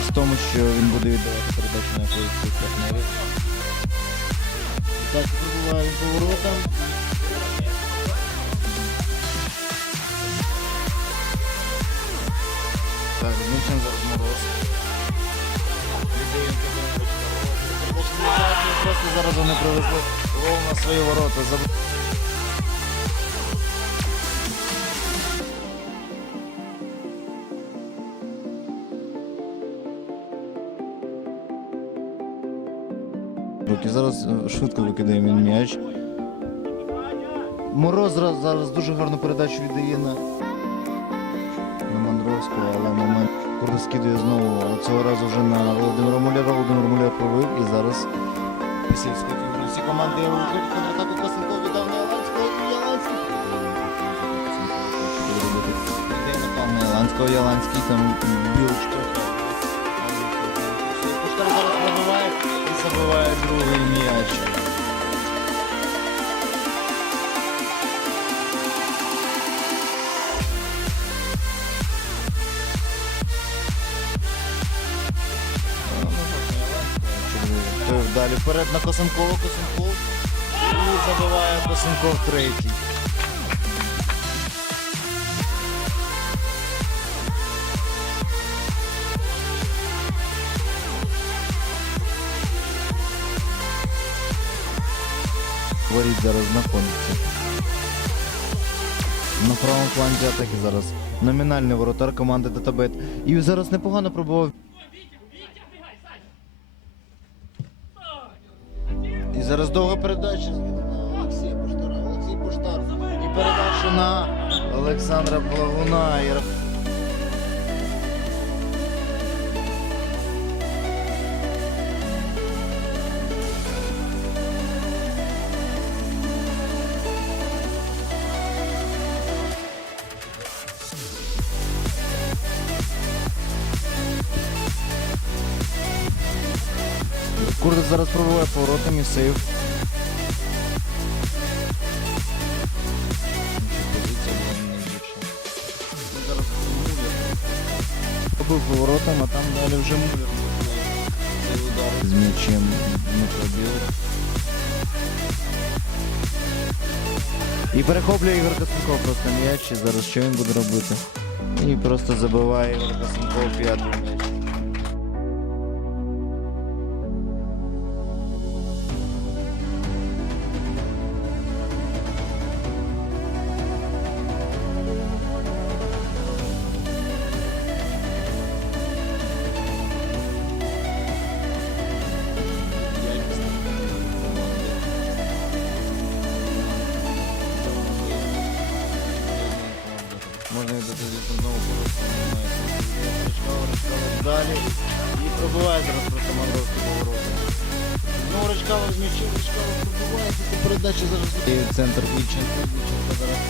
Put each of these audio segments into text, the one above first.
в тому, що він буде віддавати передачу на цих партнерів. Так, пробуває поворотом. Так, з м'ячем зараз мороз. Просто зараз вони привезли гол на свої ворота. Руки зараз е, швидко викидає він м'яч. Мороз зараз, зараз дуже гарну передачу віддає на, на Мандровського, але момент круто скидує знову. Цього разу вже на Володимира Муляра. Володимир Муляр пробив і зараз фігурує всі команди контратаку Косенко на Яланського. Яланський. Йде напав на Яланського. Яланський там білочка. Далі вперед на Косенкова, Косенков. І забиває Косенков третій. Воріть зараз знаходиться. На правому фланзі атаки зараз. Номінальний воротар команди Датабет. І зараз непогано пробував. Зараз довга передача на Олексія Поштара. Олексій Поштар. І передача на Олександра Плагуна. І зараз пробиває поворотом і сейв. Побив поворотом, а там далі вже удар з м'ячем не пробив. І перехоплює Ігор Косенков просто м'яч, і зараз що він буде робити? І просто забиває Ігор Косенков п'ятий м'яч. Можна йдати знову Рачкава, далі. І пробиває зараз просто Мандовський повороти. Ну, Рачкава з м'ячем, Рачкава пробиває, після передачі зараз. І центр Ільченко, Ільченко зараз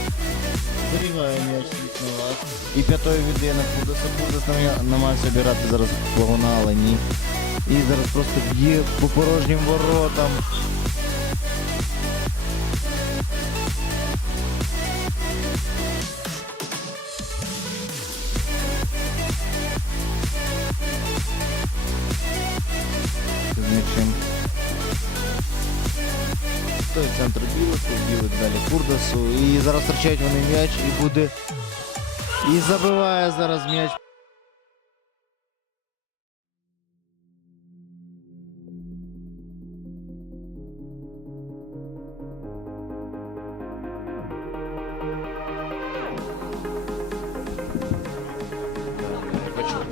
зберігає м'яч світного. І п'ятою віддає на Кудаса. Кудас намагає- намагається обірати зараз плагуна, але ні. І зараз просто б'є по порожнім воротам. центр білих, той білик далі Курдасу. І зараз втрачають вони м'яч і буде. І забиває зараз м'яч. Не почув.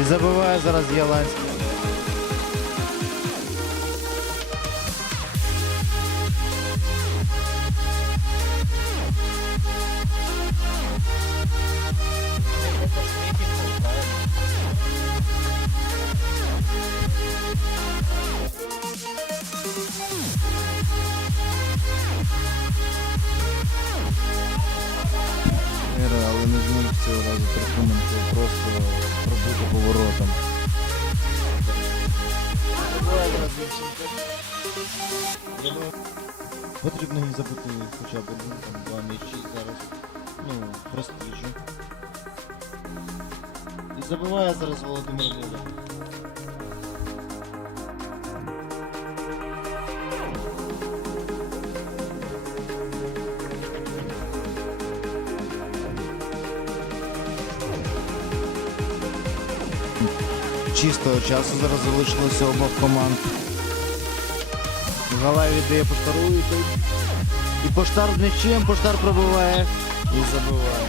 І забиває зараз Яланський. Цього разу Трохименко просто пробити поворотом. Потрібно їм забити хоча б один, там, два м'ячі зараз. Ну, престижу. І забиває зараз Володимир. Чистого часу зараз залишилося обох команд. Галай віддає поштару і той. І поштар з м'ячем, поштар пробиває і забиває.